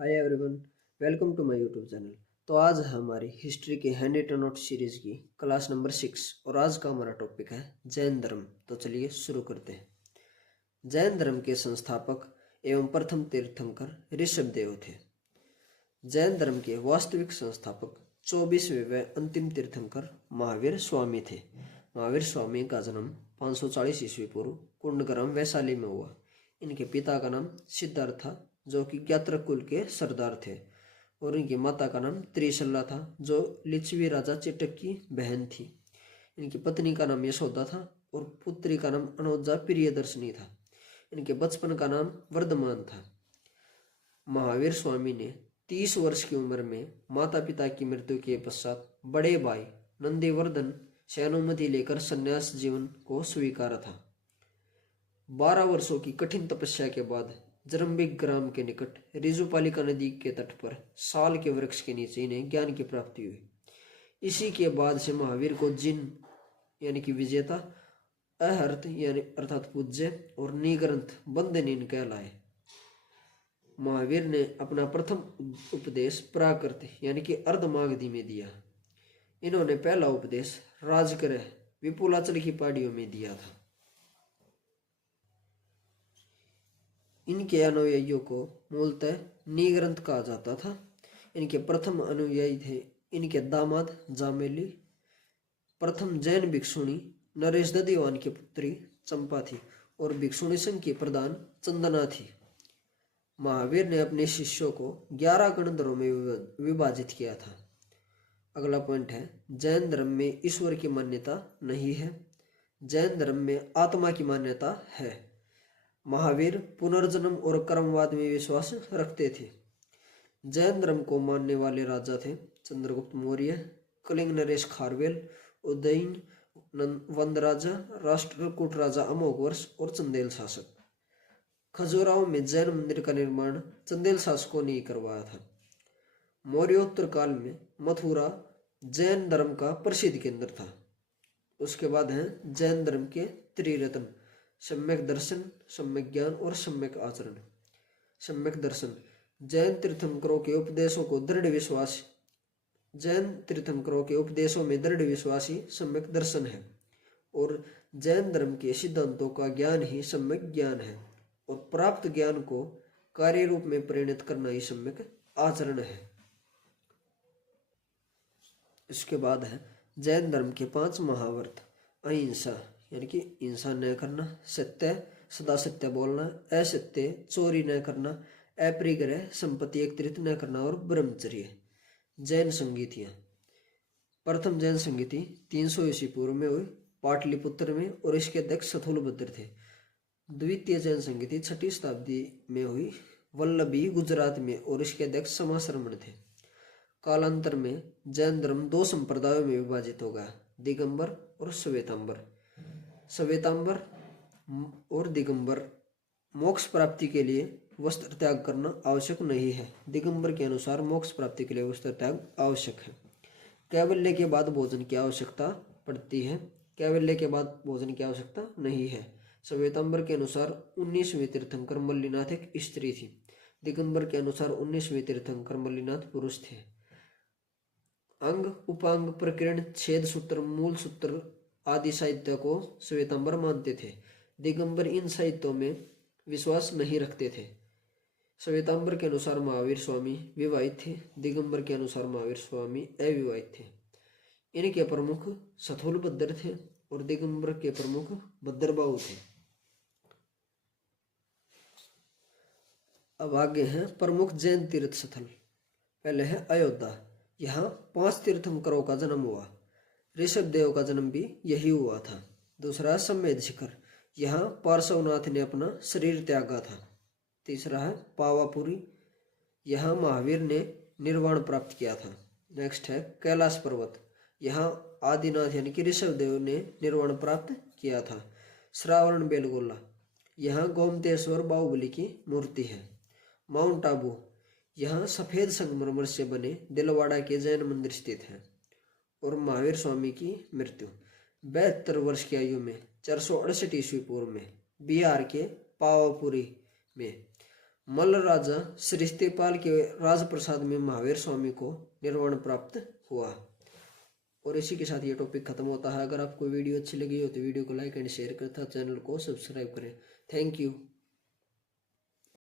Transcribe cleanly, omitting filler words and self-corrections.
Hi everyone, welcome to my YouTube channel. तो आज है हमारी हिस्ट्री की हैंड रिटन नोट सीरीज की क्लास नंबर 6 और आज का हमारा टॉपिक है जैन धर्म। तो चलिए शुरू करते हैं। जैन धर्म के संस्थापक एवं प्रथम तीर्थंकर ऋषभ देव थे। जैन धर्म के वास्तविक संस्थापक 24वें व अंतिम तीर्थंकर महावीर स्वामी थे। महावीर स्वामी का जन्म 540 ईस्वी पूर्व कुंडग्राम वैशाली में हुआ। इनके पिता का नाम सिद्धार्थ था, जो कि ज्ञात्रक कुल के सरदार थे, और इनकी माता का नाम त्रिशला था, जो लिच्छवी राजा चेटक की बहन थी। इनकी पत्नी का नाम यशोदा था और पुत्री का नाम अनोजा प्रियदर्शनी था। इनके बचपन का नाम वर्धमान था। महावीर स्वामी ने 30 वर्ष की उम्र में माता पिता की मृत्यु के पश्चात बड़े भाई नंदीवर्धन से अनुमति लेकर संन्यास जीवन को स्वीकारा था। 12 वर्षों की कठिन तपस्या के बाद जरम्बिक ग्राम के निकट रिजुपालिका नदी के तट पर साल के वृक्ष के नीचे इन्हें ज्ञान की प्राप्ति हुई। इसी के बाद से महावीर को जिन यानी कि विजेता, अहर्त यानी अर्थात पूज्य और निग्रंथ बंदनीन कहलाए। महावीर ने अपना प्रथम उपदेश प्राकृत यानी कि अर्धमागधी में दिया। इन्होंने पहला उपदेश राजगृह विपुलाचल की पहाड़ियों में दिया था। इनके अनुयायियों को मूलतः निग्रंथ कहा जाता था। इनके प्रथम अनुयायी थे इनके दामाद जामेली। प्रथम जैन भिक्षुणी नरेश ददीवान की पुत्री चंपा थी और भिक्षुणी संघ की प्रधान चंदना थी। महावीर ने अपने शिष्यों को 11 गणधरों में विभाजित किया था। अगला पॉइंट है, जैन धर्म में ईश्वर की मान्यता नहीं है। जैन धर्म में आत्मा की मान्यता है। महावीर पुनर्जन्म और कर्मवाद में विश्वास रखते थे। जैन धर्म को मानने वाले राजा थे चंद्रगुप्त मौर्य, कलिंग नरेश खारवेल, उदयन वंद राजा, राष्ट्रकूट राजा अमोघवर्ष और चंदेल शासक। खजुराहो में जैन मंदिर का निर्माण चंदेल शासकों ने करवाया था। मौर्योत्तर काल में मथुरा जैन धर्म का प्रसिद्ध केंद्र था। उसके बाद है जैन धर्म के त्रिरत्न, सम्यक दर्शन, सम्यक ज्ञान और सम्यक आचरण। सम्यक दर्शन जैन तीर्थंकरों के उपदेशों में दृढ़ विश्वासी सम्यक दर्शन है, और जैन धर्म के सिद्धांतों का ज्ञान ही सम्यक ज्ञान है, और प्राप्त ज्ञान को कार्य रूप में परिणत करना ही सम्यक आचरण है। इसके बाद है जैन धर्म के 5 महाव्रत। अहिंसा यानी कि हिंसा न करना, सत्य सदा सत्य बोलना, असत्य चोरी न करना, अपरिग्रह संपत्ति एकत्रित न करना, और ब्रह्मचर्य। जैन संगीतियाँ। प्रथम जैन संगीति 300 ईस्वी पूर्व में हुई पाटलिपुत्र में, और इसके अध्यक्ष स्थूलभद्र थे। द्वितीय जैन संगीति 6वीं शताब्दी में हुई वल्लभी गुजरात में, और इसके अध्यक्ष समाश्रमण थे। कालांतर में जैन धर्म 2 संप्रदायों में विभाजित हो गया, दिगंबर और श्वेतांबर। श्वेतांबर और दिगंबर मोक्ष प्राप्ति के लिए वस्त्र त्याग करना आवश्यक नहीं है। दिगंबर के अनुसार मोक्ष प्राप्ति के लिए वस्त्र त्याग आवश्यक है। कैवल्य के बाद भोजन की आवश्यकता पड़ती है, कैवल्य के बाद भोजन की आवश्यकता नहीं है। श्वेतांबर के अनुसार 19वें तीर्थंकर मल्लिनाथ एक स्त्री थी। दिगंबर के अनुसार 19वें तीर्थंकर मल्लिनाथ पुरुष थे। अंग, उपांग, प्रकीर्ण, छेद सूत्र, मूल सूत्र आदि साहित्य को श्वेतांबर मानते थे। दिगंबर इन साहित्यों में विश्वास नहीं रखते थे। श्वेतांबर के अनुसार महावीर स्वामी विवाहित थे, दिगंबर के अनुसार महावीर स्वामी अविवाहित थे। इनके प्रमुख स्थूलभद्र थे और दिगंबर के प्रमुख भद्रबाहु थे। अब आगे हैं प्रमुख जैन तीर्थ स्थल। पहले है अयोध्या। यहाँ 5 तीर्थंकरों का जन्म हुआ। ऋषभ देव का जन्म भी यही हुआ था। दूसरा है समेध शिखर। यहाँ पार्श्वनाथ ने अपना शरीर त्यागा था। तीसरा है पावापुरी। यहाँ महावीर ने निर्वाण प्राप्त किया था। नेक्स्ट है कैलाश पर्वत। यहाँ आदिनाथ यानी कि ऋषभ देव ने निर्वाण प्राप्त किया था। श्रावण बेलगोला। यहाँ गोमतेश्वर बाहुबली की मूर्ति है। माउंट आबू। यहाँ सफेद संगमरमर से बने दिलवाड़ा के जैन मंदिर स्थित है। और महावीर स्वामी की मृत्यु 72 वर्ष की आयु में 468 ईस्वी पूर्व में बिहार के पावापुरी में मल्ल राजा श्रीस्तेपाल के राजप्रसाद में महावीर स्वामी को निर्वाण प्राप्त हुआ। और इसी के साथ ये टॉपिक खत्म होता है। अगर आपको वीडियो अच्छी लगी हो तो वीडियो को लाइक एंड शेयर करता, चैनल को सब्सक्राइब करें। Thank you.